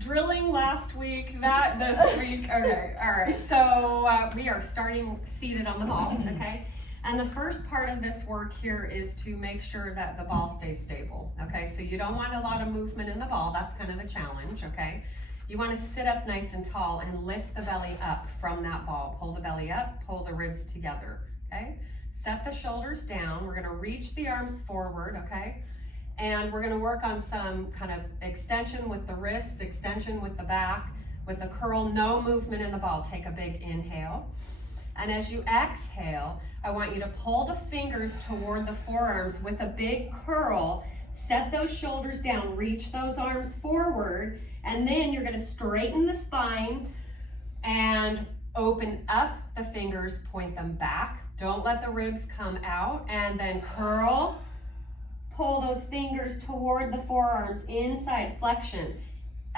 Drilling last week, that this week. Okay, all right. So we are starting seated on the ball, okay? And the first part of this work here is to make sure that the ball stays stable, okay? So you don't want a lot of movement in the ball. That's kind of the challenge, okay? You want to sit up nice and tall and lift the belly up from that ball. Pull the belly up, pull the ribs together, okay? Set the shoulders down. We're going to reach the arms forward, okay? And we're going to work on some kind of extension with the wrists, extension with the back, with the curl, no movement in the ball. Take a big inhale. And as you exhale, I want you to pull the fingers toward the forearms with a big curl. Set those shoulders down, reach those arms forward, and then you're going to straighten the spine and open up the fingers, point them back. Don't let the ribs come out, and then curl. Pull those fingers toward the forearms, inside flexion.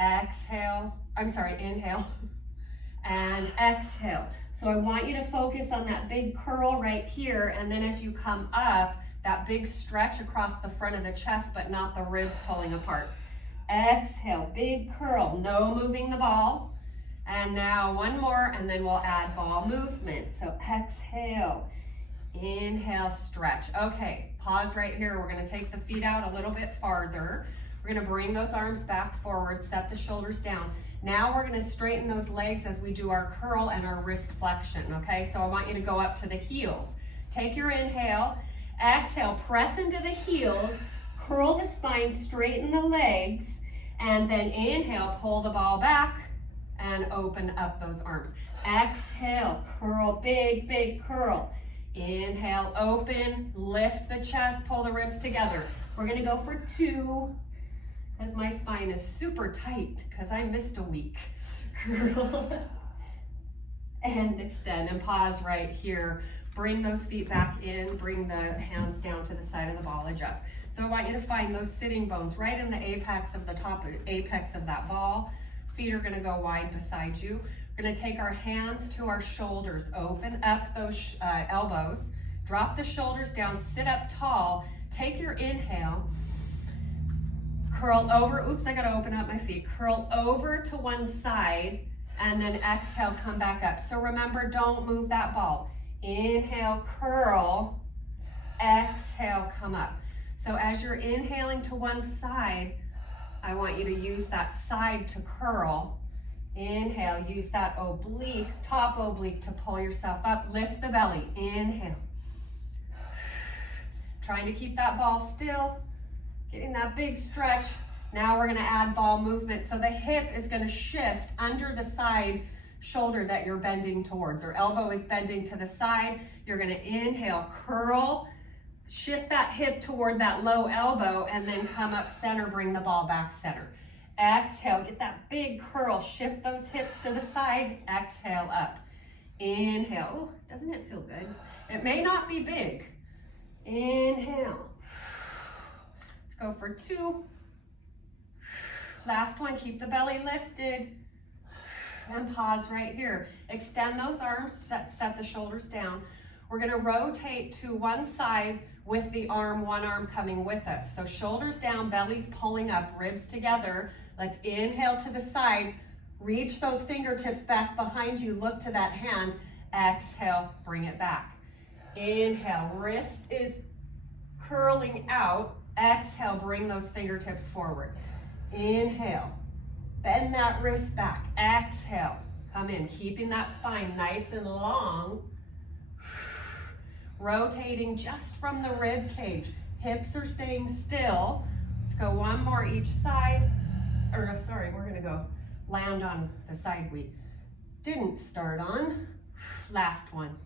Exhale, inhale, and exhale. So I want you to focus on that big curl right here, and then as you come up, that big stretch across the front of the chest, but not the ribs pulling apart. Exhale, big curl, no moving the ball. And now one more, and then we'll add ball movement. So exhale, inhale, stretch. Okay, pause right here. We're gonna take the feet out a little bit farther. We're gonna bring those arms back forward, set the shoulders down. Now we're gonna straighten those legs as we do our curl and our wrist flexion, okay? So I want you to go up to the heels. Take your inhale, exhale, press into the heels, curl the spine, straighten the legs, and then inhale, pull the ball back and open up those arms. Exhale, curl, big, big curl. Inhale, open, lift the chest, pull the ribs together. We're gonna go for 2, because my spine is super tight, because I missed a week. Curl, and extend, and pause right here. Bring those feet back in, bring the hands down to the side of the ball, adjust. So I want you to find those sitting bones right in the apex of the top, apex of that ball. Feet are gonna go wide beside you. We're gonna take our hands to our shoulders, open up those elbows, drop the shoulders down, sit up tall, take your inhale, curl over, oops, I gotta open up my feet, curl over to one side, and then exhale, come back up. So remember, don't move that ball. Inhale, curl, exhale, come up. So as you're inhaling to one side, I want you to use that side to curl. Inhale, use that oblique, top oblique to pull yourself up. Lift the belly, inhale. Trying to keep that ball still, getting that big stretch. Now we're gonna add ball movement. So the hip is gonna shift under the side shoulder that you're bending towards, or elbow is bending to the side. You're gonna inhale, curl, shift that hip toward that low elbow, and then come up center, bring the ball back center. Exhale, get that big curl, shift those hips to the side, exhale up. Inhale, oh, doesn't it feel good? It may not be big. Inhale. Let's go for 2. Last one, keep the belly lifted. And pause right here. Extend those arms, set the shoulders down. We're gonna rotate to one side with the arm, one arm coming with us. So shoulders down, belly's pulling up, ribs together. Let's inhale to the side, reach those fingertips back behind you, look to that hand. Exhale, bring it back. Inhale, wrist is curling out. Exhale, bring those fingertips forward. Inhale, bend that wrist back. Exhale, come in, keeping that spine nice and long. Rotating just from the rib cage. Hips are staying still. Let's go one more each side. Or sorry, we're gonna go land on the side we didn't start on. Last one.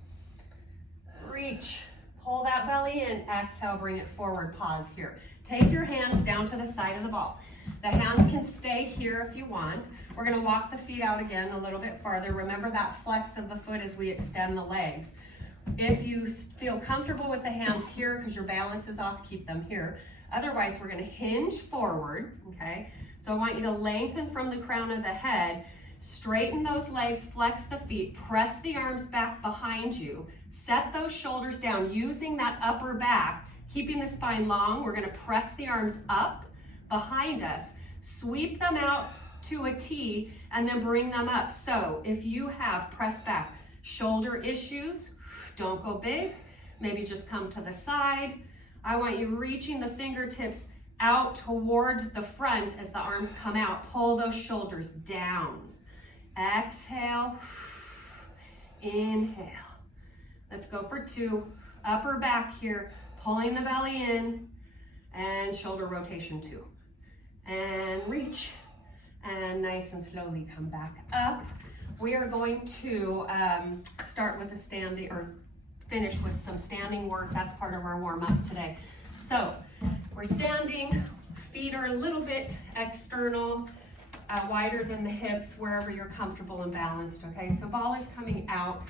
Reach, pull that belly in, exhale, bring it forward, pause here. Take your hands down to the side of the ball. The hands can stay here if you want. We're gonna walk the feet out again a little bit farther. Remember that flex of the foot as we extend the legs. If you feel comfortable with the hands here because your balance is off, keep them here. Otherwise, we're gonna hinge forward, okay? So I want you to lengthen from the crown of the head, straighten those legs, flex the feet, press the arms back behind you, set those shoulders down using that upper back, keeping the spine long. We're gonna press the arms up behind us, sweep them out to a T and then bring them up. So if you have press back shoulder issues, don't go big. Maybe just come to the side. I want you reaching the fingertips out toward the front as the arms come out. Pull those shoulders down. Exhale. Inhale. Let's go for 2. Upper back here, pulling the belly in, and shoulder rotation 2. And reach, and nice and slowly come back up. We are going to start with a standing, or finish with some standing work. That's part of our warm-up today. So we're standing, feet are a little bit external, wider than the hips, wherever you're comfortable and balanced, okay? So ball is coming out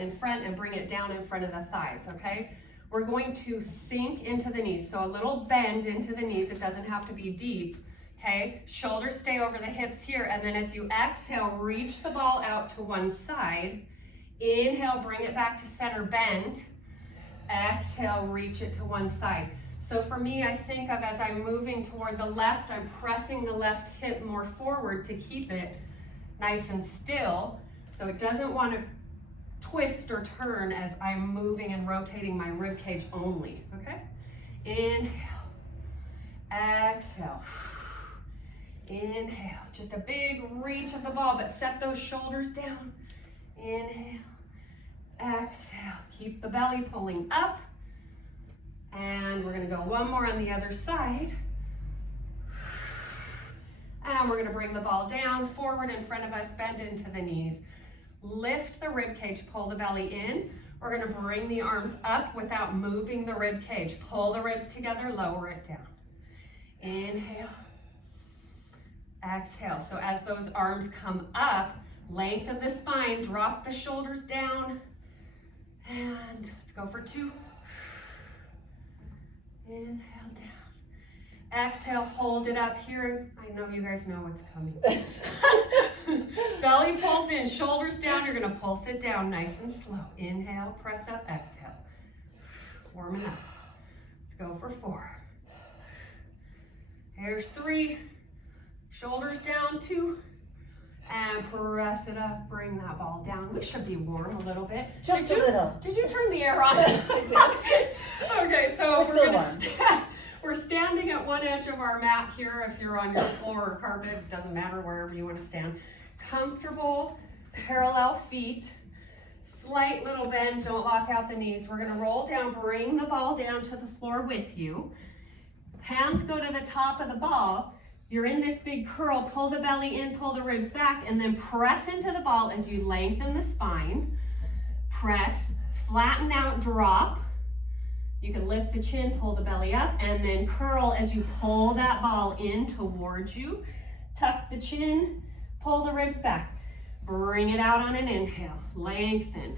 in front and bring it down in front of the thighs, okay? We're going to sink into the knees, so a little bend into the knees. It doesn't have to be deep, okay? Shoulders stay over the hips here, and then as you exhale, reach the ball out to one side. Inhale, bring it back to center, bend. Exhale, reach it to one side. So for me, I think of as I'm moving toward the left, I'm pressing the left hip more forward to keep it nice and still, so it doesn't want to twist or turn as I'm moving and rotating my rib cage only, okay? Inhale, exhale, inhale. Just a big reach of the ball, but set those shoulders down. Inhale, exhale. Keep the belly pulling up. And we're gonna go one more on the other side. And we're gonna bring the ball down, forward in front of us, bend into the knees. Lift the rib cage, pull the belly in. We're gonna bring the arms up without moving the rib cage. Pull the ribs together, lower it down. Inhale, exhale. So as those arms come up, lengthen the spine, drop the shoulders down. And let's go for 2. Inhale down. Exhale, hold it up here. I know you guys know what's coming. Belly pulls in, shoulders down. You're gonna pulse it down nice and slow. Inhale, press up, exhale. Warming up. Let's go for 4. Here's 3. Shoulders down, 2. And press it up, bring that ball down. We should be warm a little bit. Just a little. Did you turn the air on? I did. Okay, so We're we're standing at one edge of our mat here. If you're on your floor or carpet, it doesn't matter, wherever you want to stand. Comfortable, parallel feet. Slight little bend, don't lock out the knees. We're gonna roll down, bring the ball down to the floor with you. Hands go to the top of the ball. You're in this big curl, pull the belly in, pull the ribs back, and then press into the ball as you lengthen the spine. Press, flatten out, drop. You can lift the chin, pull the belly up, and then curl as you pull that ball in towards you. Tuck the chin, pull the ribs back. Bring it out on an inhale, lengthen.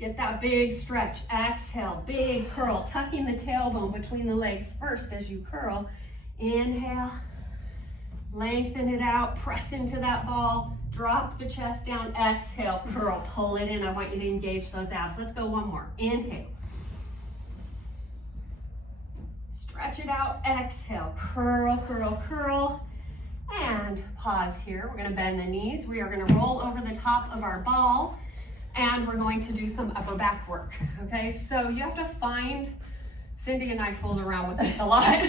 Get that big stretch, exhale, big curl, tucking the tailbone between the legs first as you curl. Inhale, lengthen it out, press into that ball, drop the chest down, exhale, curl, pull it in. I want you to engage those abs. Let's go one more. Inhale. Stretch it out, exhale, curl, curl, curl, and pause here. We're gonna bend the knees. We are gonna roll over the top of our ball, and we're going to do some upper back work, okay? So you have to find, Cyndie and I fool around with this a lot.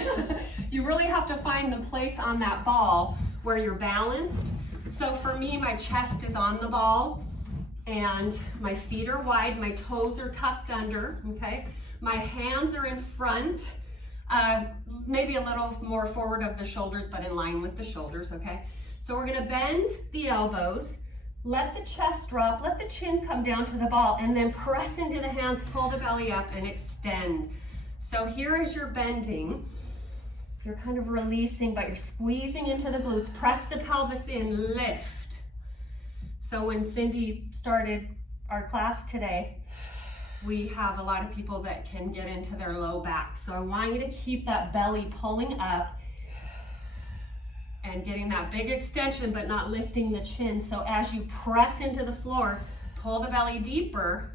You really have to find the place on that ball where you're balanced. So for me, my chest is on the ball and my feet are wide, my toes are tucked under, okay? My hands are in front, maybe a little more forward of the shoulders, but in line with the shoulders, okay? So we're gonna bend the elbows, let the chest drop, let the chin come down to the ball, and then press into the hands, pull the belly up and extend. So here as you're bending, you're kind of releasing, but you're squeezing into the glutes. Press the pelvis in, lift. So when Cyndie started our class today, we have a lot of people that can get into their low back. So I want you to keep that belly pulling up and getting that big extension, but not lifting the chin. So as you press into the floor, pull the belly deeper,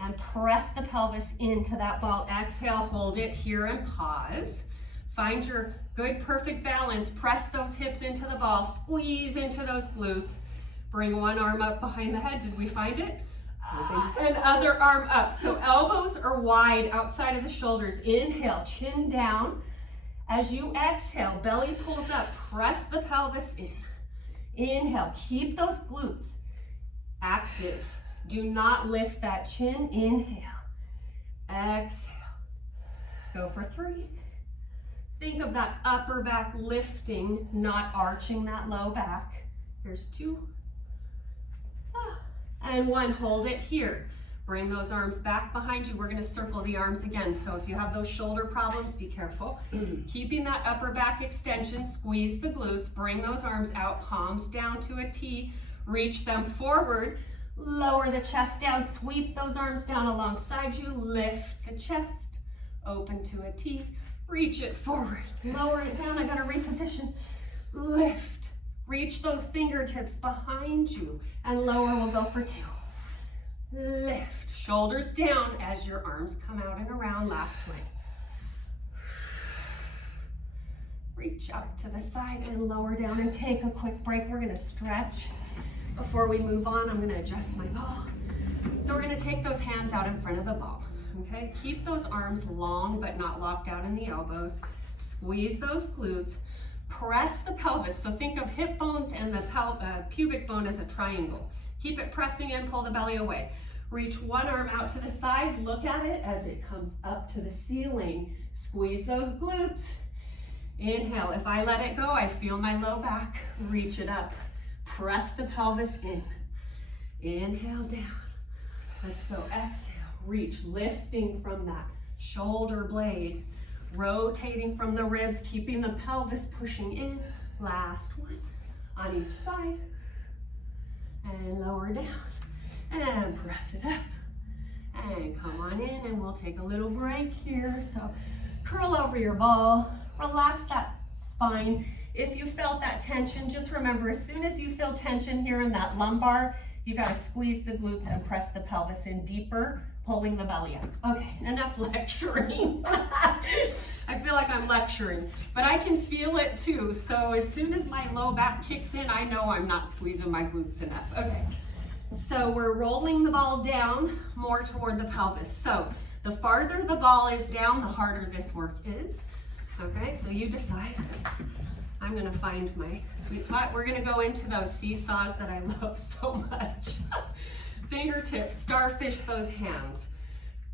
and press the pelvis into that ball. Exhale, hold it here and pause. Find your Good, perfect balance. Press those hips into the ball. Squeeze into those glutes. Bring one arm up behind the head. Did we find it? And other arm up. So elbows are wide outside of the shoulders. Inhale, chin down. As you exhale, belly pulls up. Press the pelvis in. Inhale, keep those glutes active. Do not lift that chin. Inhale, exhale. Let's go for 3. Think of that upper back lifting, not arching that low back. Here's 2. And 1, hold it here. Bring those arms back behind you. We're gonna circle the arms again. So if you have those shoulder problems, be careful. Keeping that upper back extension, squeeze the glutes, bring those arms out, palms down to a T, reach them forward, lower the chest down, sweep those arms down alongside you, lift the chest, open to a T, reach it forward, lower it down. I gotta reposition, lift. Reach those fingertips behind you and lower. We'll go for 2. Lift, shoulders down as your arms come out and around. Last one. Reach out to the side and lower down and take a quick break. We're gonna stretch. Before we move on, I'm gonna adjust my ball. So we're gonna take those hands out in front of the ball, okay? Keep those arms long but not locked out in the elbows. Squeeze those glutes. Press the pelvis, so think of hip bones and the pubic bone as a triangle. Keep it pressing in, pull the belly away. Reach one arm out to the side, look at it as it comes up to the ceiling. Squeeze those glutes. Inhale, if I let it go, I feel my low back. Reach it up, press the pelvis in. Inhale down, let's go, exhale, reach, lifting from that shoulder blade. Rotating from the ribs, keeping the pelvis pushing in. Last one on each side. And lower down. And press it up. And come on in, and we'll take a little break here. So curl over your ball. Relax that spine. If you felt that tension, just remember, as soon as you feel tension here in that lumbar, you gotta squeeze the glutes and press the pelvis in deeper, pulling the belly up. Okay, enough lecturing. I feel like I'm lecturing, but I can feel it too. So as soon as my low back kicks in, I know I'm not squeezing my glutes enough. Okay, so we're rolling the ball down more toward the pelvis. So the farther the ball is down, the harder this work is. Okay, so you decide. I'm gonna find my sweet spot. We're gonna go into those seesaws that I love so much. Fingertips, starfish those hands.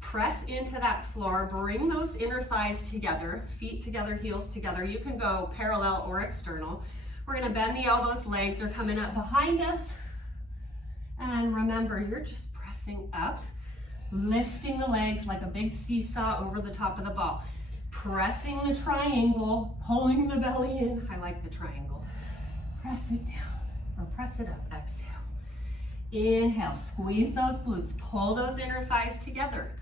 Press into that floor, bring those inner thighs together, feet together, heels together. You can go parallel or external. We're gonna bend the elbows, legs are coming up behind us. And remember, you're just pressing up, lifting the legs like a big seesaw over the top of the ball. Pressing the triangle, pulling the belly in. I like the triangle. Press it down, or press it up, exhale. Inhale, squeeze those glutes, pull those inner thighs together.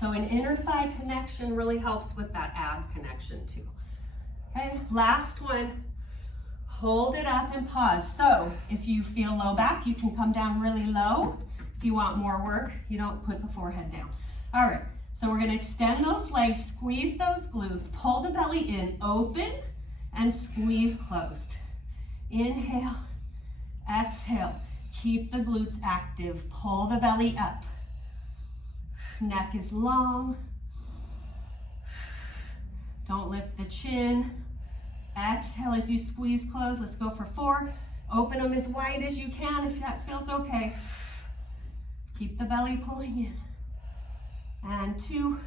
So an inner thigh connection really helps with that ab connection too. Okay, last one. Hold it up and pause. So if you feel low back, you can come down really low. If you want more work, you don't put the forehead down. All right, so we're gonna extend those legs, squeeze those glutes, pull the belly in, open, and squeeze closed. Inhale, exhale. Keep the glutes active. Pull the belly up. Neck is long. Don't lift the chin. Exhale as you squeeze close. Let's go for 4. Open them as wide as you can if that feels okay. Keep the belly pulling in. And 2.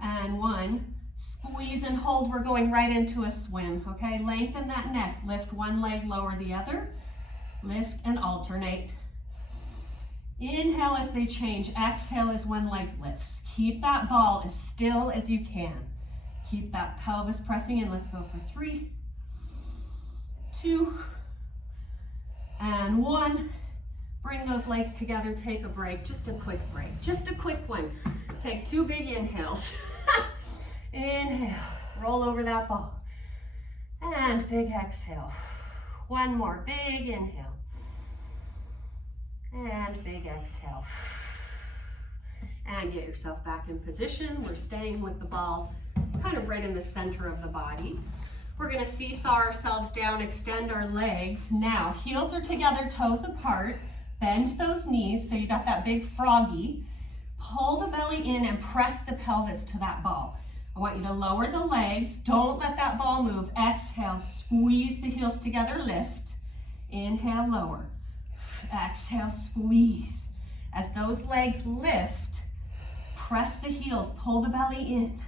And 1. Squeeze and hold. We're going right into a swim, okay? Lengthen that neck. Lift one leg, lower the other. Lift and alternate. Inhale as they change. Exhale as one leg lifts. Keep that ball as still as you can. Keep that pelvis pressing in. Let's go for 3, 2, and 1. Bring those legs together. Take a break. Just a quick break. Just a quick one. Take 2 big inhales. Inhale. Roll over that ball. And big exhale. One more big inhale. And big exhale. And get yourself back in position. We're staying with the ball kind of right in the center of the body. We're gonna seesaw ourselves down, extend our legs. Now, heels are together, toes apart. Bend those knees, so you got that big froggy. Pull the belly in and press the pelvis to that ball. I want you to lower the legs. Don't let that ball move. Exhale, squeeze the heels together, lift. Inhale, lower. Exhale, squeeze. As those legs lift, press the heels, pull the belly in.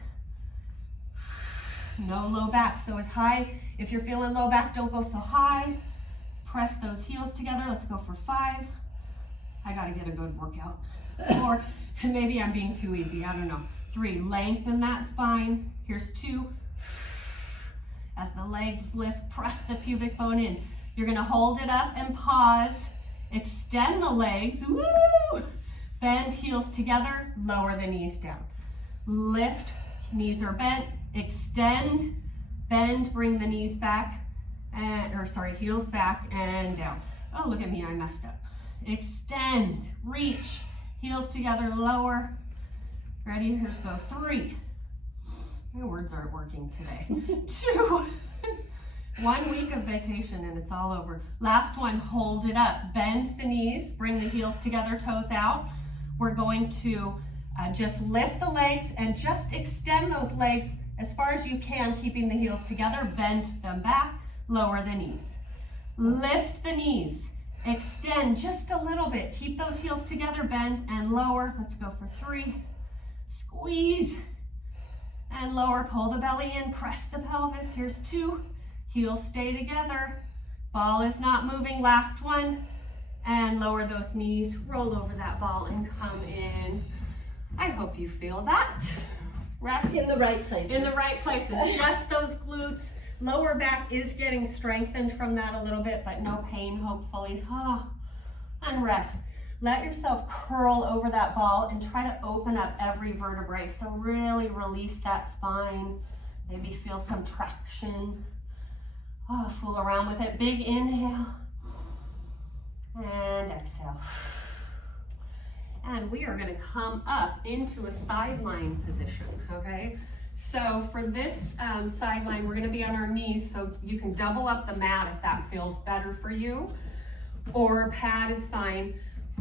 No low back, so as high. If you're feeling low back, don't go so high. Press those heels together. Let's go for 5. I gotta get a good workout. 4, and maybe I'm being too easy, I don't know. 3, lengthen that spine. Here's 2. As the legs lift, press the pubic bone in. You're gonna hold it up and pause. Extend the legs, woo! Bend heels together, lower the knees down. Lift, knees are bent, extend, bend, bring the knees back, heels back and down. Oh, look at me, I messed up. Extend, reach, heels together, lower. Ready, here's go. 3. My words aren't working today. 2. 1 week of vacation and it's all over. Last one, hold it up. Bend the knees, bring the heels together, toes out. We're going to just lift the legs and just extend those legs as far as you can, keeping the heels together. Bend them back, lower the knees. Lift the knees, extend just a little bit. Keep those heels together, bend and lower. Let's go for 3. Squeeze and lower, pull the belly in, press the pelvis. Here's 2. Heels stay together. Ball is not moving. Last one. And lower those knees. Roll over that ball and come in. I hope you feel that. Rest in the right places. In the right places. Just those glutes. Lower back is getting strengthened from that a little bit, but no pain, hopefully. And rest. Let yourself curl over that ball and try to open up every vertebrae. So really release that spine. Maybe feel some traction. Fool around with it. Big inhale. And exhale. And we are going to come up into a sideline position, okay? So for this sideline, we're going to be on our knees, so you can double up the mat if that feels better for you, or pad is fine.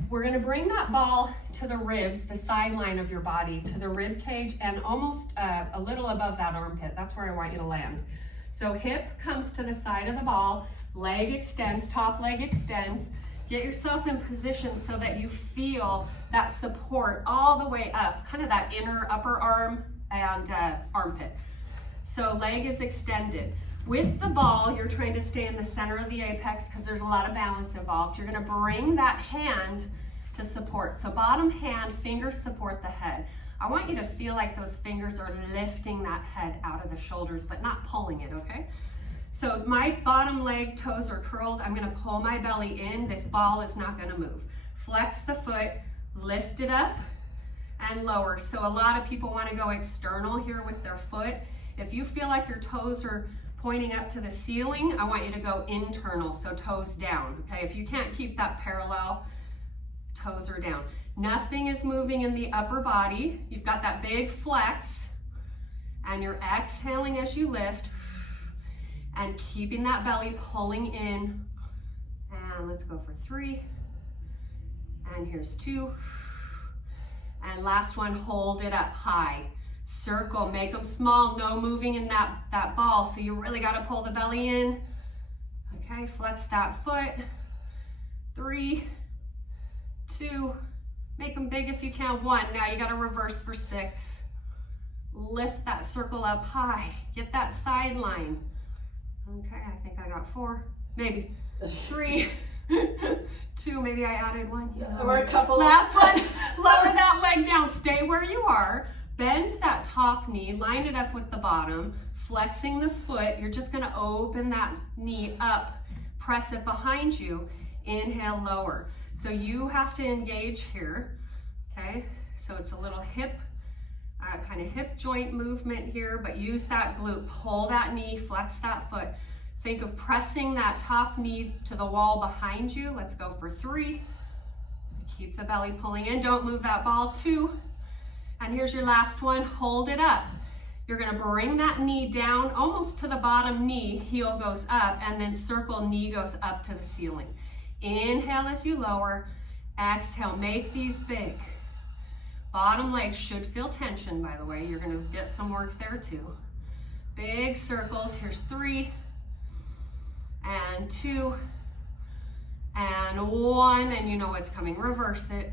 We're going to bring that ball to the ribs, the sideline of your body, to the rib cage, and almost a little above that armpit. That's where I want you to land. So hip comes to the side of the ball, leg extends, top leg extends. Get yourself in position so that you feel that support all the way up, kind of that inner upper arm and armpit. So leg is extended. With the ball, you're trying to stay in the center of the apex because there's a lot of balance involved. You're gonna bring that hand to support. So bottom hand, fingers support the head. I want you to feel like those fingers are lifting that head out of the shoulders, but not pulling it, okay? So my bottom leg, toes are curled. I'm gonna pull my belly in. This ball is not gonna move. Flex the foot, lift it up, and lower. So a lot of people wanna go external here with their foot. If you feel like your toes are pointing up to the ceiling, I want you to go internal, so toes down, okay? If you can't keep that parallel, toes are down. Nothing is moving in the upper body. You've got that big flex, and you're exhaling as you lift, and keeping that belly pulling in. And let's go for 3. And here's 2. And last one, hold it up high. Circle, make them small, no moving in that ball. So you really gotta pull the belly in. Okay, flex that foot. 3, 2, make them big if you can. 1, now you gotta reverse for 6. Lift that circle up high. Get that sideline. Okay, I think I got 4, maybe 3, 2, maybe I added 1. Or a couple. Last one, lower that leg down. Stay where you are. Bend that top knee, line it up with the bottom, flexing the foot. You're just gonna open that knee up, press it behind you, inhale, lower. So you have to engage here, okay? So it's a little hip, kind of hip joint movement here, but use that glute, pull that knee, flex that foot. Think of pressing that top knee to the wall behind you. Let's go for 3. Keep the belly pulling in, don't move that ball. 2. And here's your last one, hold it up. You're gonna bring that knee down almost to the bottom knee, heel goes up, and then circle, knee goes up to the ceiling. Inhale as you lower, exhale, make these big. Bottom leg should feel tension, by the way. You're gonna get some work there too. Big circles, here's 3, and 2, and 1, and you know what's coming, reverse it.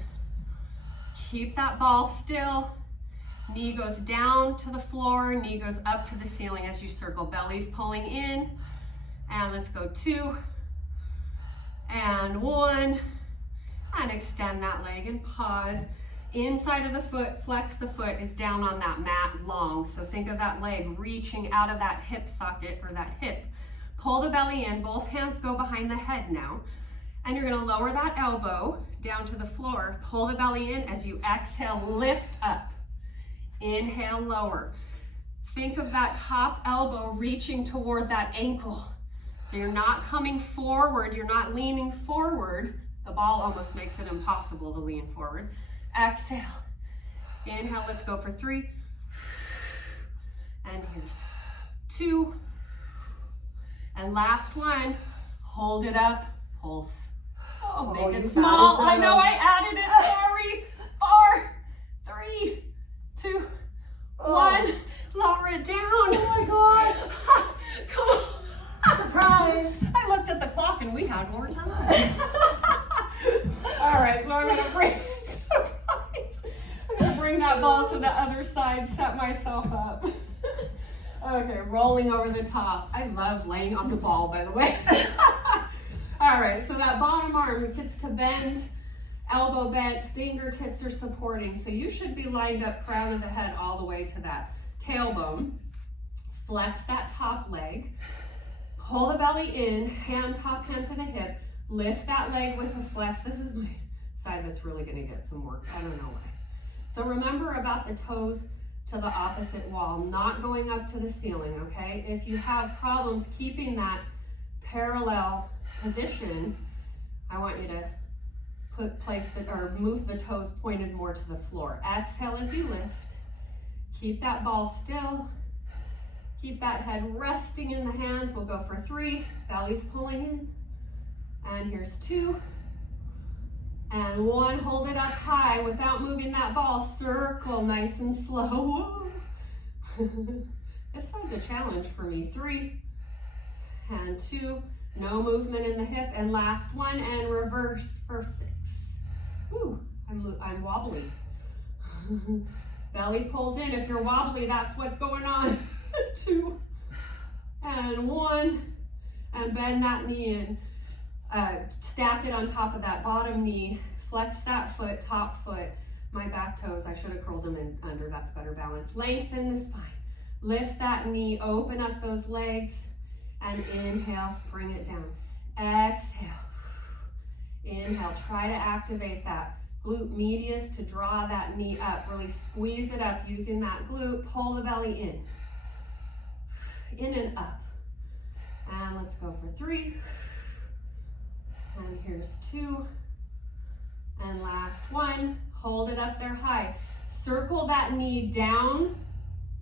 Keep that ball still. Knee goes down to the floor, knee goes up to the ceiling as you circle. Belly's pulling in, and let's go 2, and 1, and extend that leg and pause. Inside of the foot, flex the foot is down on that mat long. So think of that leg reaching out of that hip socket or that hip. Pull the belly in, both hands go behind the head now. And you're gonna lower that elbow down to the floor. Pull the belly in as you exhale, lift up. Inhale, lower. Think of that top elbow reaching toward that ankle. So you're not coming forward, you're not leaning forward. The ball almost makes it impossible to lean forward. Exhale. Inhale, let's go for 3. And here's 2. And last one, hold it up, pulse. Oh, make it small. I know I added it, sorry. 4, 3, 2, 1. Lower it down. Oh my God. Come on. Surprise. I looked at the clock and we had more time. All right, so I'm gonna bring that ball to the other side, set myself up. Okay, rolling over the top. I love laying on the ball, by the way. All right, so that bottom arm gets to bend, elbow bent, fingertips are supporting. So you should be lined up, crown of the head all the way to that tailbone. Flex that top leg. Pull the belly in, top hand to the hip. Lift that leg with a flex. This is my side that's really gonna get some work. I don't know why. So remember about the toes to the opposite wall, not going up to the ceiling, okay? If you have problems keeping that parallel position, I want you to move the toes pointed more to the floor. Exhale as you lift. Keep that ball still. Keep that head resting in the hands. We'll go for 3. Belly's pulling in. And here's 2. And 1, hold it up high without moving that ball. Circle nice and slow. This one's a challenge for me. 3 and 2, no movement in the hip. And last one, and reverse for 6. Ooh, I'm wobbly. Belly pulls in. If you're wobbly, that's what's going on. 2 and 1, and bend that knee in. Stack it on top of that bottom knee, flex that foot, top foot. My back toes, I should have curled them in under, that's better balance. Lengthen the spine. Lift that knee, open up those legs, and inhale, bring it down. Exhale. Inhale, try to activate that glute medius to draw that knee up. Really squeeze it up using that glute, pull the belly in and up. And let's go for 3. And here's 2, and last one, hold it up there high. Circle that knee down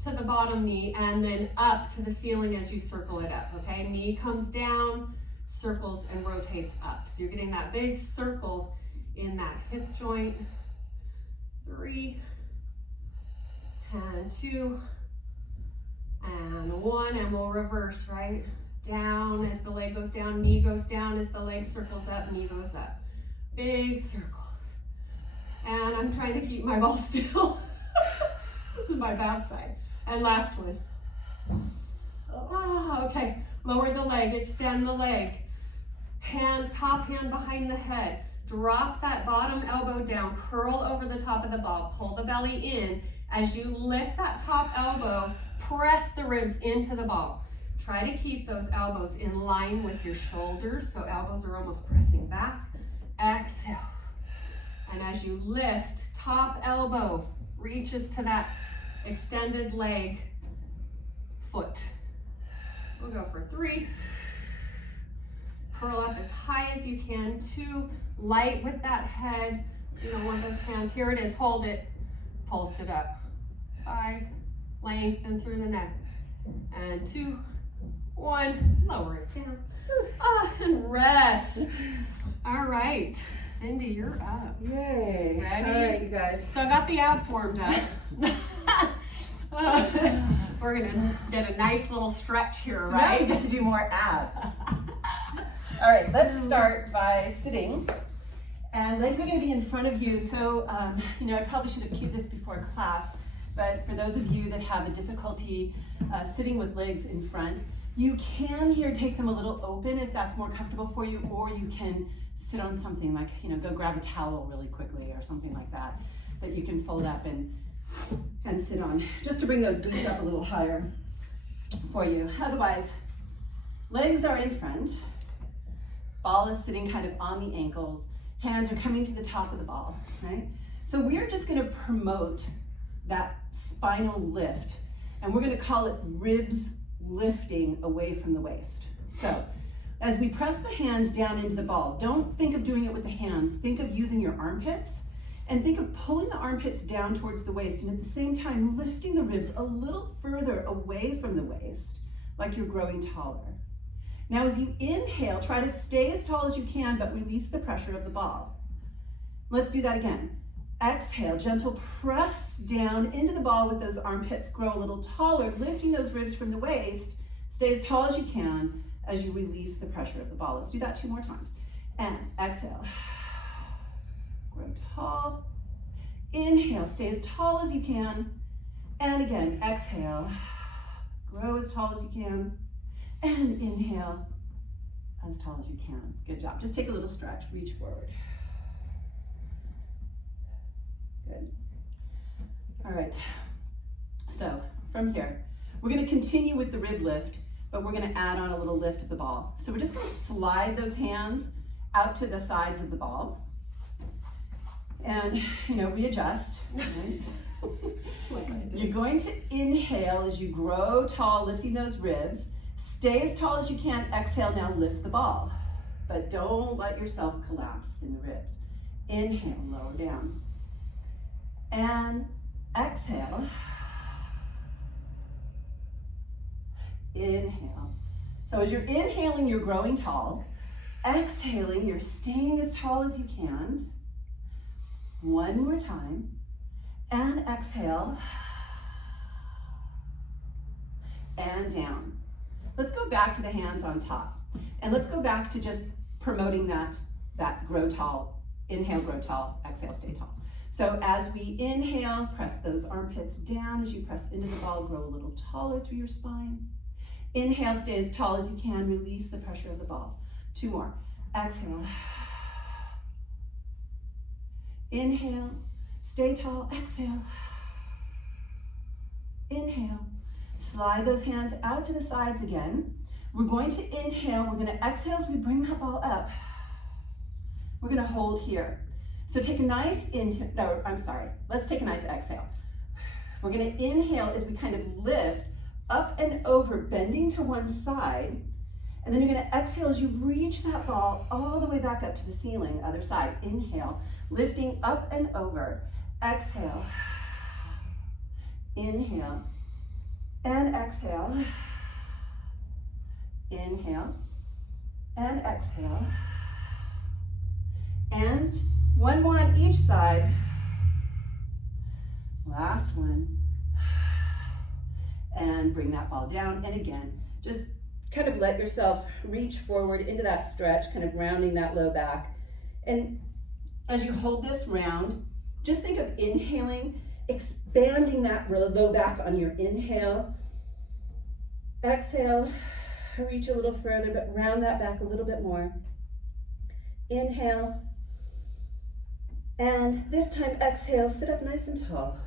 to the bottom knee and then up to the ceiling as you circle it up, okay? Knee comes down, circles and rotates up. So you're getting that big circle in that hip joint. 3, and 2, and 1, and we'll reverse, right? Down as the leg goes down, knee goes down as the leg circles up, knee goes up. Big circles. And I'm trying to keep my ball still. This is my bad side. And last one. Oh, okay, lower the leg, extend the leg. Top hand behind the head. Drop that bottom elbow down, curl over the top of the ball, pull the belly in. As you lift that top elbow, press the ribs into the ball. Try to keep those elbows in line with your shoulders, so elbows are almost pressing back. Exhale. And as you lift, top elbow reaches to that extended leg, foot. We'll go for 3. Curl up as high as you can. 2, light with that head, so you don't want those hands. Here it is, hold it, pulse it up. 5, Lengthen through the neck. And 2, 1, lower it down. And rest. All right, Cyndie, you're up. Yay. Ready? All right, you guys. So I got the abs warmed up. We're gonna get a nice little stretch here, So right? now we get to do more abs. All right, let's start by sitting. And legs are gonna be in front of you. So, I probably should have cued this before class, but for those of you that have a difficulty sitting with legs in front, you can here take them a little open if that's more comfortable for you, or you can sit on something like, go grab a towel really quickly or something like that, that you can fold up and sit on, just to bring those glutes up a little higher for you. Otherwise, legs are in front, ball is sitting kind of on the ankles, hands are coming to the top of the ball, right? So we're just gonna promote that spinal lift, and we're gonna call it ribs lifting away from the waist. So as we press the hands down into the ball, don't think of doing it with the hands, think of using your armpits, and think of pulling the armpits down towards the waist, and at the same time lifting the ribs a little further away from the waist, like you're growing taller. Now as you inhale, try to stay as tall as you can, but release the pressure of the ball. Let's do that again. Exhale, gentle press down into the ball with those armpits, grow a little taller, lifting those ribs from the waist, stay as tall as you can as you release the pressure of the ball. Let's do that 2 more times. And exhale, grow tall. Inhale, stay as tall as you can. And again, exhale, grow as tall as you can. And inhale, as tall as you can. Good job. Just take a little stretch, reach forward. Good. All right, so from here, we're gonna continue with the rib lift, but we're gonna add on a little lift of the ball. So we're just gonna slide those hands out to the sides of the ball and, readjust. Right? You're going to inhale as you grow tall, lifting those ribs. Stay as tall as you can. Exhale, now lift the ball, but don't let yourself collapse in the ribs. Inhale, lower down. And exhale. Inhale. So as you're inhaling, you're growing tall. Exhaling, you're staying as tall as you can. 1 more time. And exhale. And down. Let's go back to the hands on top. And let's go back to just promoting that grow tall. Inhale, grow tall. Exhale, stay tall. So as we inhale, press those armpits down. As you press into the ball, grow a little taller through your spine. Inhale, stay as tall as you can. Release the pressure of the ball. 2 more. Exhale. Inhale, stay tall. Exhale. Inhale. Slide those hands out to the sides again. We're going to inhale. We're going to exhale as we bring that ball up. We're going to hold here. So take a nice let's take a nice exhale. We're gonna inhale as we kind of lift up and over, bending to one side, and then you're gonna exhale as you reach that ball all the way back up to the ceiling, other side. Inhale, lifting up and over. Exhale, inhale, and exhale. Inhale, and exhale. And 1 more on each side. Last one. And bring that ball down. And again, just kind of let yourself reach forward into that stretch, kind of rounding that low back. And as you hold this round, just think of inhaling, expanding that low back on your inhale. Exhale, reach a little further, but round that back a little bit more. Inhale. And this time, exhale, sit up nice and tall.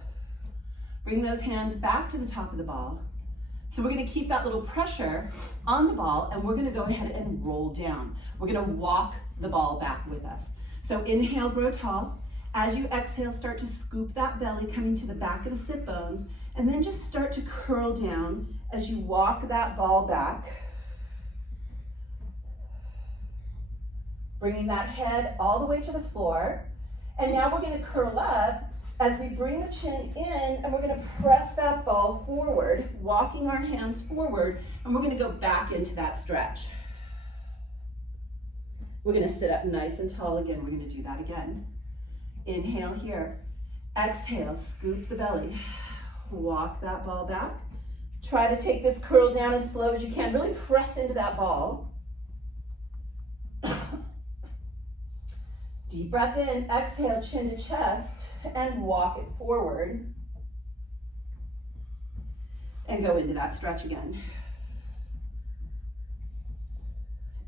Bring those hands back to the top of the ball. So we're gonna keep that little pressure on the ball, and we're gonna go ahead and roll down. We're gonna walk the ball back with us. So inhale, grow tall. As you exhale, start to scoop that belly, coming to the back of the sit bones, and then just start to curl down as you walk that ball back. Bringing that head all the way to the floor. And now we're gonna curl up as we bring the chin in, and we're gonna press that ball forward, walking our hands forward, and we're gonna go back into that stretch. We're gonna sit up nice and tall again. We're gonna do that again. Inhale here. Exhale, scoop the belly. Walk that ball back. Try to take this curl down as slow as you can. Really press into that ball. Deep breath in, exhale, chin to chest, and walk it forward. And go into that stretch again.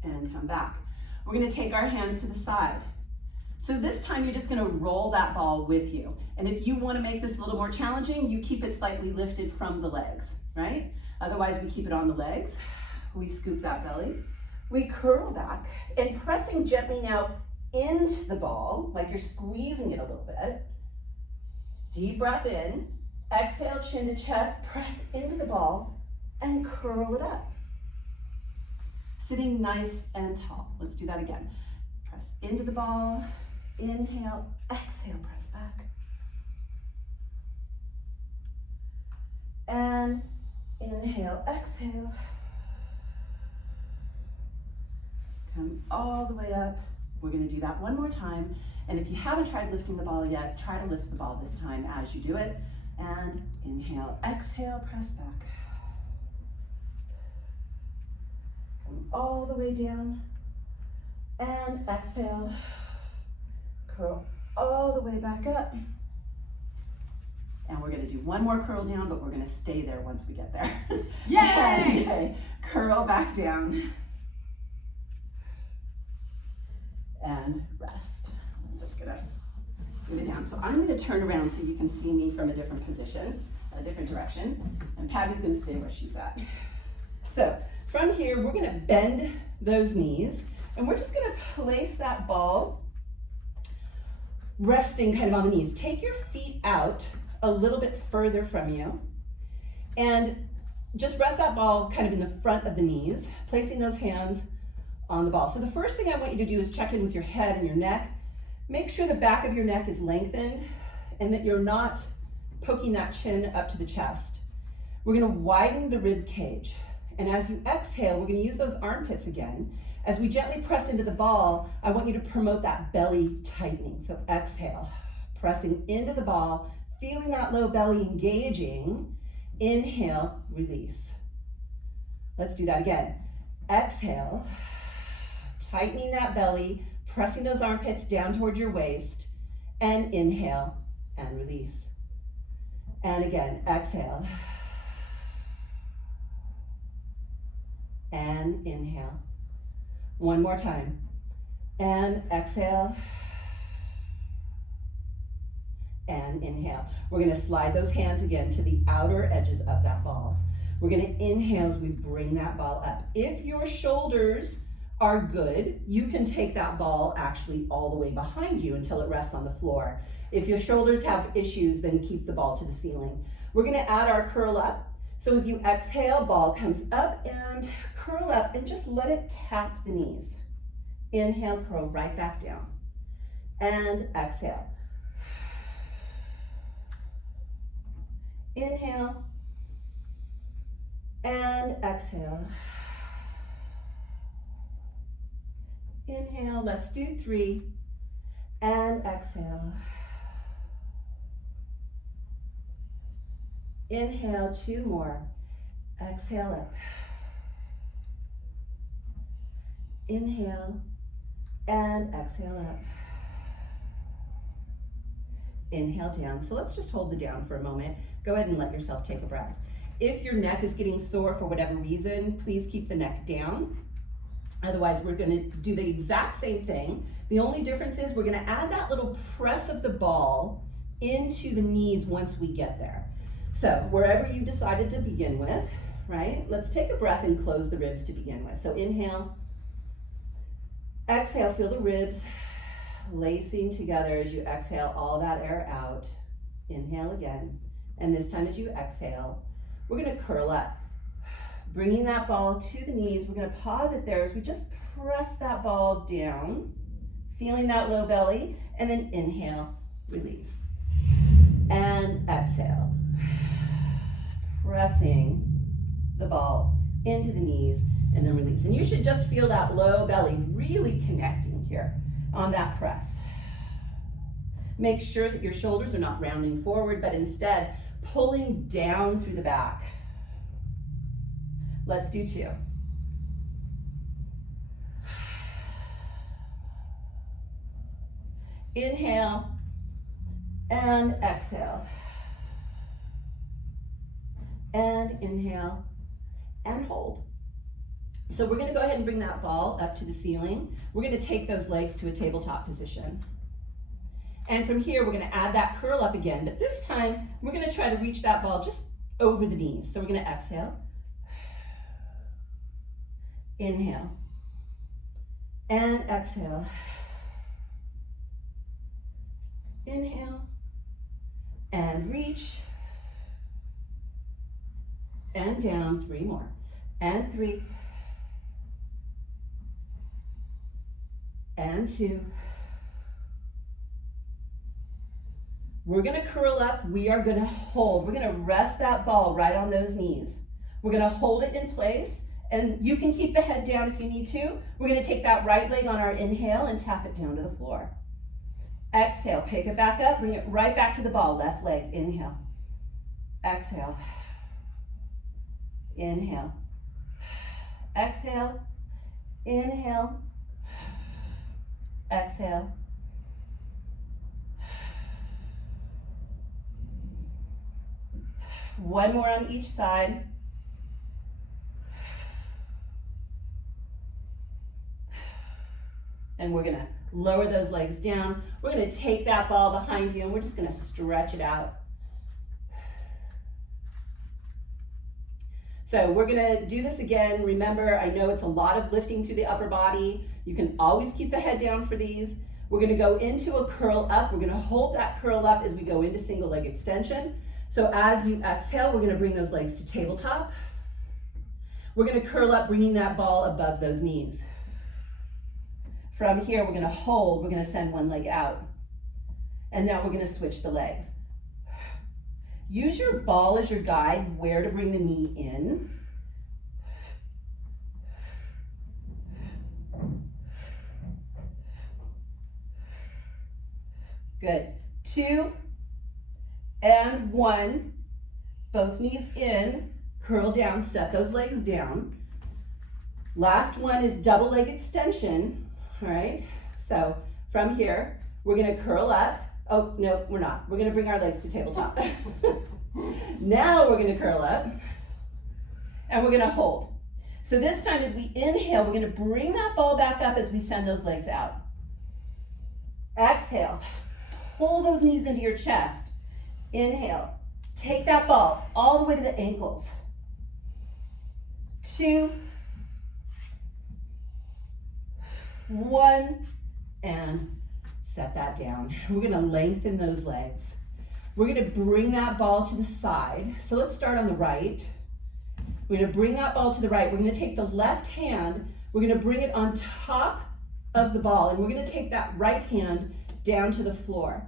And come back. We're gonna take our hands to the side. So this time you're just gonna roll that ball with you. And if you wanna make this a little more challenging, you keep it slightly lifted from the legs, right? Otherwise we keep it on the legs. We scoop that belly. We curl back and pressing gently now into the ball, like you're squeezing it a little bit. Deep breath in, exhale, chin to chest, press into the ball and curl it up. Sitting nice and tall. Let's do that again. Press into the ball, inhale, exhale, press back. And inhale, exhale. Come all the way up. We're gonna do that one more time. And if you haven't tried lifting the ball yet, try to lift the ball this time as you do it. And inhale, exhale, press back. Come all the way down. And exhale, curl all the way back up. And we're gonna do one more curl down, but we're gonna stay there once we get there. Yay! Okay, curl back down. And rest. I'm just gonna move it down. So I'm gonna turn around so you can see me from a different position, a different direction. And Patty's gonna stay where she's at. So from here, we're gonna bend those knees and we're just gonna place that ball resting kind of on the knees. Take your feet out a little bit further from you and just rest that ball kind of in the front of the knees, placing those hands on the ball. So the first thing I want you to do is check in with your head and your neck. Make sure the back of your neck is lengthened and that you're not poking that chin up to the chest. We're gonna widen the rib cage. And as you exhale, we're gonna use those armpits again. As we gently press into the ball, I want you to promote that belly tightening. So exhale, pressing into the ball, feeling that low belly engaging. Inhale, release. Let's do that again. Exhale, tightening that belly, pressing those armpits down towards your waist, and inhale and release. And again, exhale. And inhale. One more time. And exhale. And inhale. We're gonna slide those hands again to the outer edges of that ball. We're gonna inhale as we bring that ball up. If your shoulders are good, you can take that ball actually all the way behind you until it rests on the floor. If your shoulders have issues, then keep the ball to the ceiling. We're gonna add our curl up. So as you exhale, ball comes up and curl up and just let it tap the knees. Inhale, curl right back down. And exhale. Inhale. And exhale. Inhale, let's do 3. And exhale. Inhale, 2 more. Exhale up. Inhale and exhale up. Inhale down. So let's just hold the down for a moment. Go ahead and let yourself take a breath. If your neck is getting sore for whatever reason, please keep the neck down. Otherwise, we're gonna do the exact same thing. The only difference is we're gonna add that little press of the ball into the knees once we get there. So wherever you decided to begin with, right? Let's take a breath and close the ribs to begin with. So inhale, exhale, feel the ribs lacing together as you exhale all that air out. Inhale again. And this time as you exhale, we're gonna curl up. Bringing that ball to the knees, we're gonna pause it there as we just press that ball down, feeling that low belly, and then inhale, release. and exhale. Pressing the ball into the knees and then release. And you should just feel that low belly really connecting here on that press. Make sure that your shoulders are not rounding forward, but instead pulling down through the back. Let's do 2. Inhale and exhale. And inhale and hold. So we're going to go ahead and bring that ball up to the ceiling. We're going to take those legs to a tabletop position. And from here, we're going to add that curl up again, but this time we're going to try to reach that ball just over the knees. So we're going to exhale, inhale, and exhale. Inhale, and reach, and down, 3 more, and 3, and 2. We're gonna curl up, we are gonna hold. We're gonna rest that ball right on those knees. We're gonna hold it in place, and you can keep the head down if you need to. We're gonna take that right leg on our inhale and tap it down to the floor. Exhale, pick it back up, bring it right back to the ball. Left leg, inhale. Exhale. Inhale. Exhale. Inhale. Exhale. One more on each side. And we're gonna lower those legs down. We're gonna take that ball behind you and we're just gonna stretch it out. So we're gonna do this again. Remember, I know it's a lot of lifting through the upper body. You can always keep the head down for these. We're gonna go into a curl up. We're gonna hold that curl up as we go into single leg extension. So as you exhale, we're gonna bring those legs to tabletop. We're gonna curl up, bringing that ball above those knees. From here, we're gonna hold, we're gonna send one leg out. And now we're gonna switch the legs. Use your ball as your guide where to bring the knee in. Good. 2 and 1. Both knees in, curl down, set those legs down. Last one is double leg extension. All right, so from here, we're gonna curl up. Oh, no, we're not. We're gonna bring our legs to tabletop. Now we're gonna curl up and we're gonna hold. So this time as we inhale, we're gonna bring that ball back up as we send those legs out. Exhale, pull those knees into your chest. Inhale, take that ball all the way to the ankles. 2, 1, and set that down. We're gonna lengthen those legs. We're gonna bring that ball to the side. So let's start on the right. We're gonna bring that ball to the right. We're gonna take the left hand, we're gonna bring it on top of the ball, and we're gonna take that right hand down to the floor.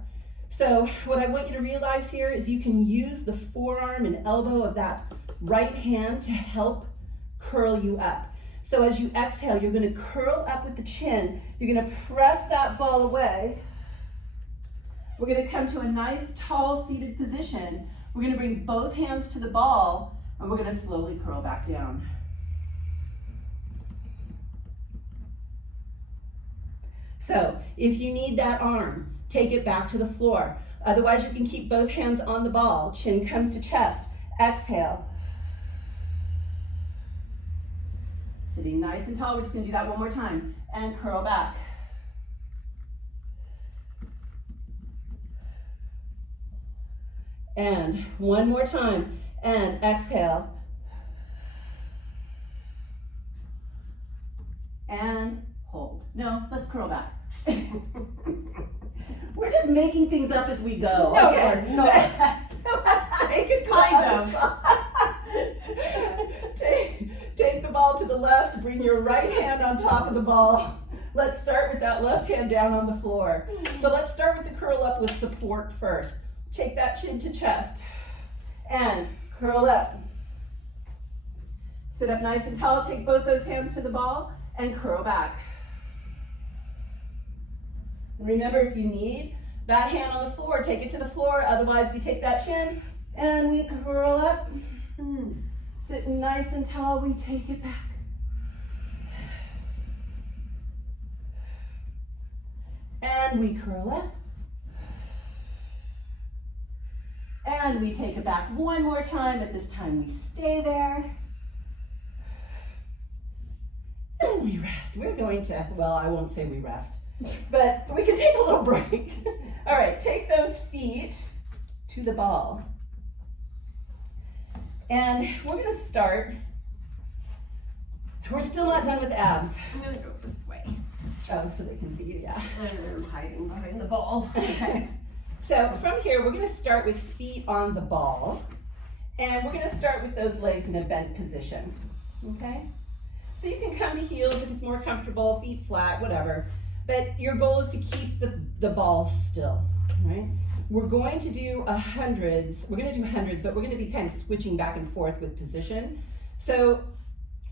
So what I want you to realize here is you can use the forearm and elbow of that right hand to help curl you up. So as you exhale, you're gonna curl up with the chin. You're gonna press that ball away. We're gonna come to a nice tall seated position. We're gonna bring both hands to the ball and we're gonna slowly curl back down. So if you need that arm, take it back to the floor. Otherwise you can keep both hands on the ball. Chin comes to chest. Exhale. Sitting nice and tall, we're just gonna do that one more time. And curl back. And one more time. And exhale. And hold. No, let's curl back. We're just making things up as we go. No, okay. no. Let's take it to Kind the other side. Take the ball to the left, bring your right hand on top of the ball. Let's start with that left hand down on the floor. So let's start with the curl up with support first. take that chin to chest. And curl up. Sit up nice and tall, take both those hands to the ball, and curl back. Remember, if you need that hand on the floor, take it to the floor. Otherwise, we take that chin and we curl up. Sit nice and tall, we take it back. And we curl up. And we take it back one more time, but this time we stay there. And we rest. We're going to, well, I won't say we rest, but we can take a little break. All right, take those feet to the ball. And we're gonna start, we're still not done with abs. I'm gonna go this way. Oh, so they can see you, yeah. And I'm hiding behind the ball. Okay. So from here, we're gonna start with feet on the ball. And we're gonna start with those legs in a bent position, okay? So you can come to heels if it's more comfortable, feet flat, whatever. But your goal is to keep the ball still, right? We're going to do hundreds, but we're gonna be kind of switching back and forth with position. So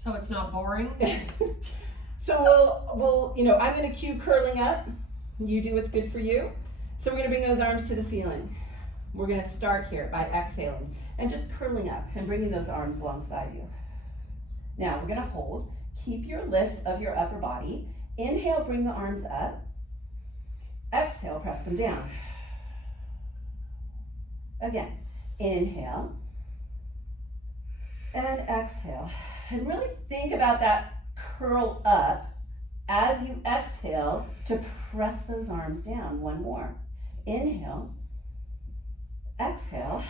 it's not boring? So we'll, I'm gonna cue curling up. You do what's good for you. So we're gonna bring those arms to the ceiling. We're gonna start here by exhaling and just curling up and bringing those arms alongside you. Now we're gonna hold. Keep your lift of your upper body. Inhale, bring the arms up. Exhale, press them down. Again, inhale and exhale. And really think about that curl up as you exhale to press those arms down. One more. Inhale, exhale.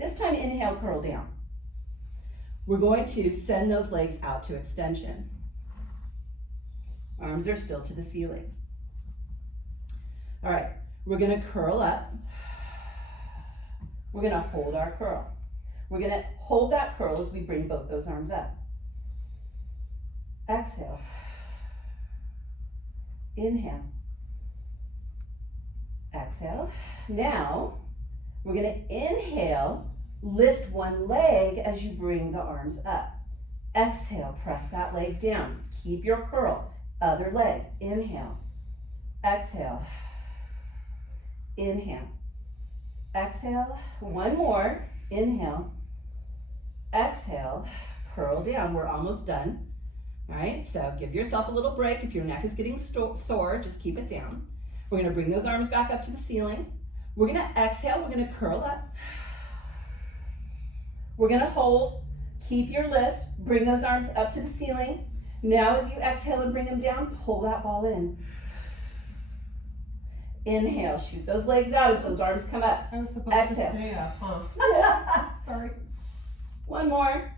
This time, inhale, curl down. We're going to send those legs out to extension. Arms are still to the ceiling. All right, we're gonna curl up. We're gonna hold our curl. We're gonna hold that curl as we bring both those arms up. Exhale. Inhale. Exhale. Now, we're gonna inhale, lift one leg as you bring the arms up. Exhale, press that leg down. Keep your curl. Other leg, inhale. Exhale. Inhale. Exhale. One more. Inhale. Exhale. Curl down. We're almost done. All right, so give yourself a little break. If your neck is getting sore, just keep it down. We're gonna bring those arms back up to the ceiling. We're gonna exhale, we're gonna curl up. We're gonna hold, keep your lift, bring those arms up to the ceiling. Now as you exhale and bring them down, pull that ball in. Inhale, shoot those legs out as those arms come up. I was supposed Exhale. to stay up, huh? Yeah. Sorry. One more.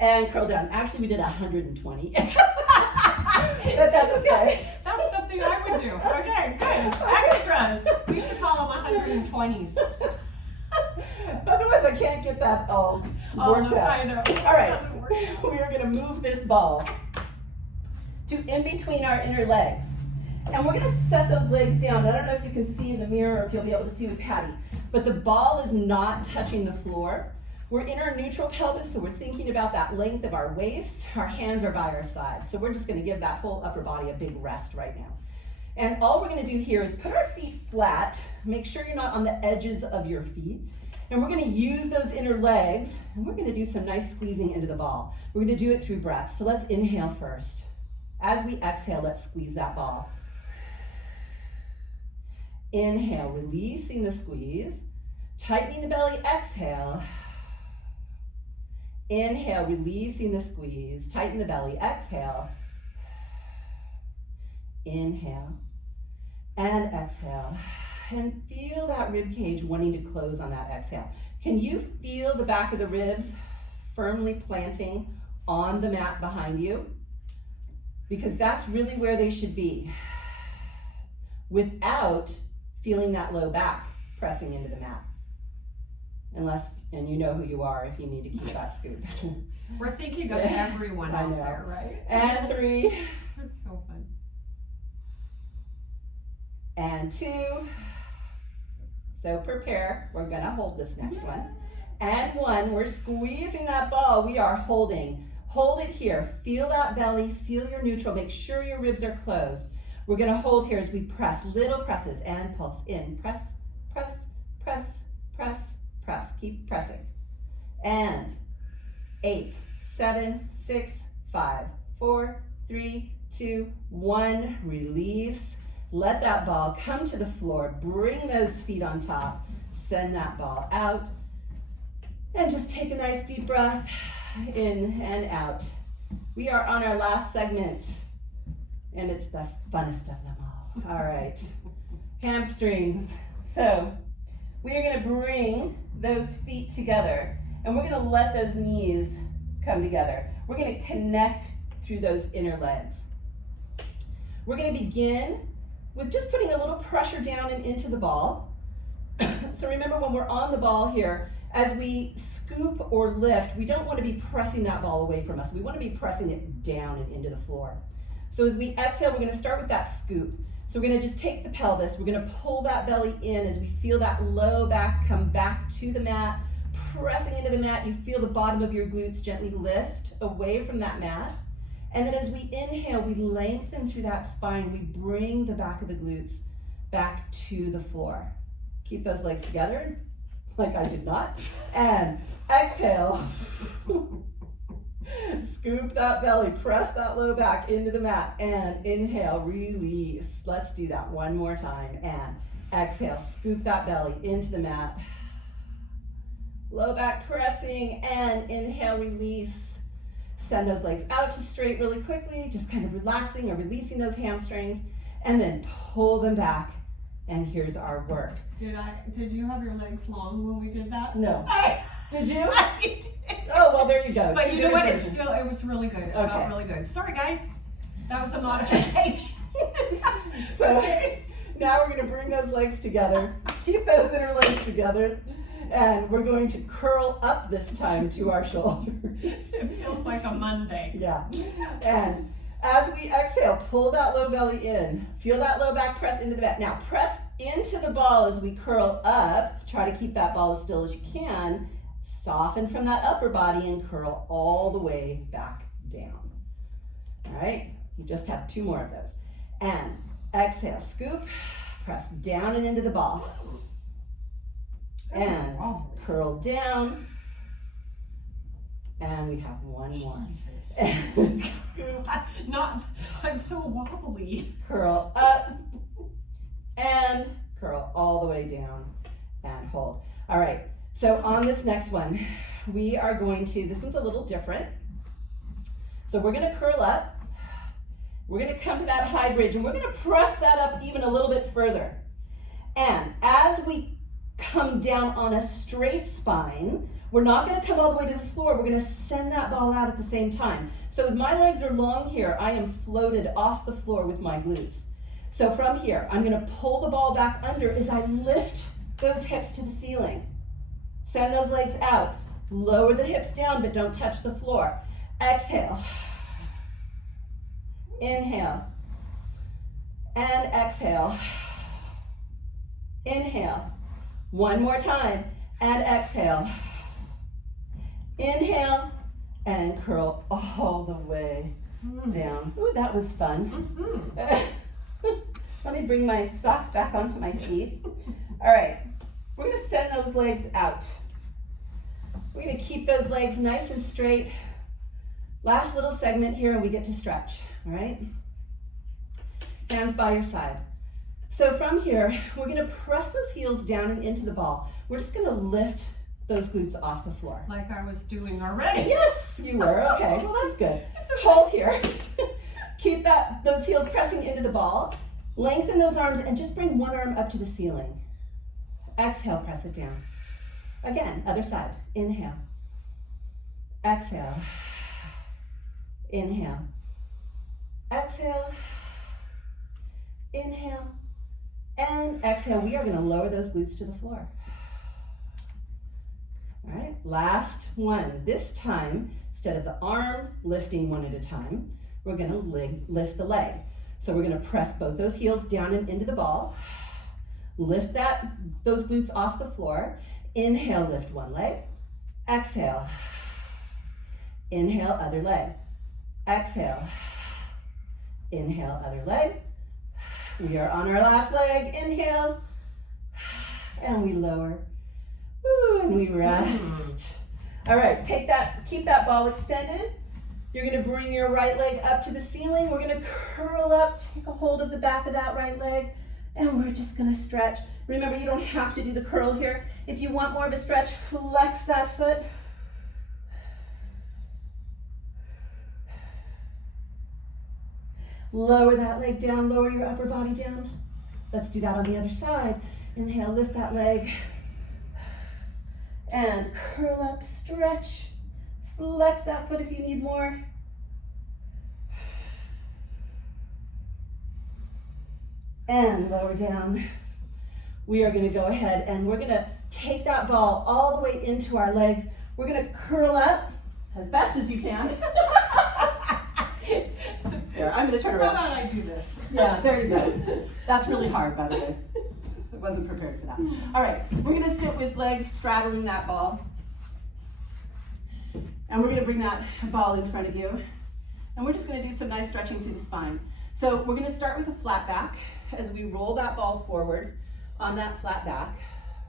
And curl down. Actually, we did 120. But that's okay. That's something I would do. Okay, good. Extras. We should call them 120s. Otherwise, I can't get that all worked out. I know. All right, Doesn't work out. we are going to move this ball to in between our inner legs. And we're going to set those legs down. I don't know if you can see in the mirror or if you'll be able to see with Patty, but the ball is not touching the floor. We're in our neutral pelvis, so we're thinking about that length of our waist. Our hands are by our side. So we're just going to give that whole upper body a big rest right now. And all we're going to do here is put our feet flat. Make sure you're not on the edges of your feet. And we're going to use those inner legs, and we're going to do some nice squeezing into the ball. We're going to do it through breath. So let's inhale first. As we exhale, let's squeeze that ball. Inhale, releasing the squeeze. Tightening the belly, exhale. Inhale, releasing the squeeze. Tighten the belly, exhale. Inhale and exhale. And feel that rib cage wanting to close on that exhale. Can you feel the back of the ribs firmly planting on the mat behind you? Because that's really where they should be, without feeling that low back pressing into the mat. Unless, and you know who you are if you need to keep that scoop. We're thinking of everyone I out know. there, right? And 3. That's so fun. and 2. So prepare, we're gonna hold this next one. And 1, we're squeezing that ball, we are holding. Hold it here, feel that belly, feel your neutral, make sure your ribs are closed. We're gonna hold here as we press, little presses, and pulse in. Press, press, press, press, press. Keep pressing. And 8, 7, 6, 5, 4, 3, 2, 1. Release. Let that ball come to the floor. Bring those feet on top. Send that ball out. And just take a nice deep breath in and out. We are on our last segment, and it's the funnest of them all. All right, hamstrings. So we are going to bring those feet together, and we're going to let those knees come together. We're going to connect through those inner legs. We're going to begin with just putting a little pressure down and into the ball. So remember, when we're on the ball here, as we scoop or lift, we don't want to be pressing that ball away from us. We want to be pressing it down and into the floor. So as we exhale, we're going to start with that scoop. So we're going to just take the pelvis. We're going to pull that belly in as we feel that low back come back to the mat, pressing into the mat. You feel the bottom of your glutes gently lift away from that mat. And then as we inhale, we lengthen through that spine. We bring the back of the glutes back to the floor. Keep those legs together, like I did not. And exhale. Scoop that belly, press that low back into the mat, and inhale, release. Let's do that one more time. And exhale, scoop that belly into the mat. Low back pressing, and inhale, release. Send those legs out to straight really quickly, just kind of relaxing or releasing those hamstrings, and then pull them back. And here's our work. Did you have your legs long when we did that? No. Did you? I did. Oh, well, there you go. But you know what? It was really good. It Okay. felt really good. Sorry, guys. That was a modification. So now we're going to bring those legs together. Keep those inner legs together. And we're going to curl up this time to our shoulders. It feels like a Monday. Yeah. And as we exhale, pull that low belly in. Feel that low back press into the mat. Now press into the ball as we curl up. Try to keep that ball as still as you can. Soften from that upper body and curl all the way back down. All right, you just have 2 more of those. And exhale, scoop, press down and into the ball. And curl down. And we have 1 more. And scoop. I'm so wobbly. Curl up. And curl all the way down. And hold. All right. So on this next one, we are going to, this one's a little different. So we're going to curl up. We're going to come to that high bridge, and we're going to press that up even a little bit further. And as we come down on a straight spine, we're not going to come all the way to the floor. We're going to send that ball out at the same time. So as my legs are long here, I am floated off the floor with my glutes. So from here, I'm going to pull the ball back under as I lift those hips to the ceiling. Send those legs out. Lower the hips down, but don't touch the floor. Exhale. Inhale. And exhale. Inhale. 1 more time. And exhale. Inhale. And curl all the way down. Ooh, that was fun. Let me bring my socks back onto my feet. All right. We're going to send those legs out. We're going to keep those legs nice and straight. Last little segment here, and we get to stretch, all right? Hands by your side. So from here, we're going to press those heels down and into the ball. We're just going to lift those glutes off the floor. Like I was doing already. Yes, you were. Okay, well, that's good. Hold here. Keep those heels pressing into the ball. Lengthen those arms and just bring one arm up to the ceiling. Exhale, press it down. Again, other side. Inhale. Exhale. Inhale. Exhale. Inhale. And exhale. We are going to lower those glutes to the floor. All right, last one. This time, instead of the arm lifting one at a time, we're going to lift the leg. So we're gonna press both those heels down and into the ball. Lift those glutes off the floor. Inhale, lift one leg. Exhale. Inhale, other leg. Exhale. Inhale, other leg. We are on our last leg. Inhale. And we lower. Woo, and we rest. All right, keep that ball extended. You're gonna bring your right leg up to the ceiling. We're gonna curl up, take a hold of the back of that right leg, and we're just gonna stretch. Remember, you don't have to do the curl here. If you want more of a stretch, flex that foot. Lower that leg down, lower your upper body down. Let's do that on the other side. Inhale, lift that leg. And curl up, stretch. Flex that foot if you need more. And lower down. We are gonna go ahead and we're gonna take that ball all the way into our legs. We're gonna curl up as best as you can. Here, I'm gonna turn around. How about I do this? Yeah, there you go. That's really hard, by the way. I wasn't prepared for that. All right, we're gonna sit with legs straddling that ball. And we're gonna bring that ball in front of you. And we're just gonna do some nice stretching through the spine. So we're gonna start with a flat back. As we roll that ball forward on that flat back,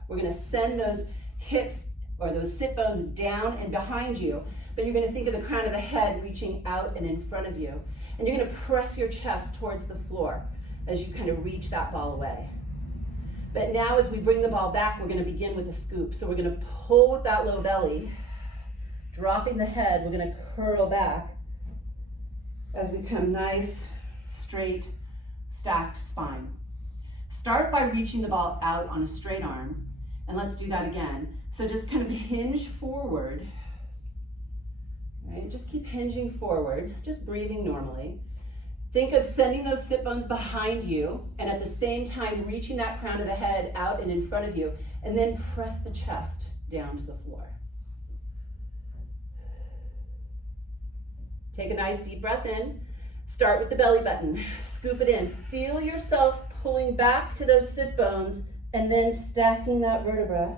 we're gonna send those hips or those sit bones down and behind you, but you're gonna think of the crown of the head reaching out and in front of you. And you're gonna press your chest towards the floor as you kind of reach that ball away. But now as we bring the ball back, we're gonna begin with a scoop. So we're gonna pull with that low belly, dropping the head, we're gonna curl back as we come nice, straight, stacked spine. Start by reaching the ball out on a straight arm, and let's do that again. So just kind of hinge forward, right? Just keep hinging forward, just breathing normally. Think of sending those sit bones behind you, and at the same time reaching that crown of the head out and in front of you, and then press the chest down to the floor. Take a nice deep breath in. Start with the belly button, scoop it in. Feel yourself pulling back to those sit bones and then stacking that vertebra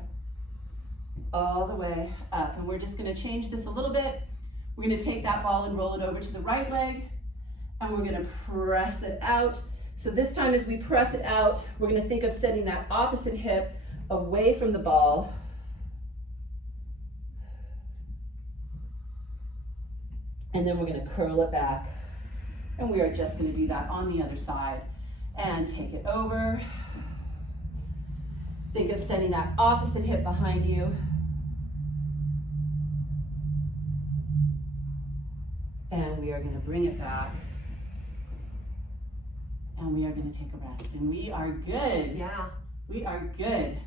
all the way up. And we're just gonna change this a little bit. We're gonna take that ball and roll it over to the right leg, and we're gonna press it out. So this time as we press it out, we're gonna think of sending that opposite hip away from the ball. And then we're gonna curl it back. And we are just gonna do that on the other side. And take it over. Think of sending that opposite hip behind you. And we are gonna bring it back. And we are gonna take a rest. And we are good. Yeah. We are good.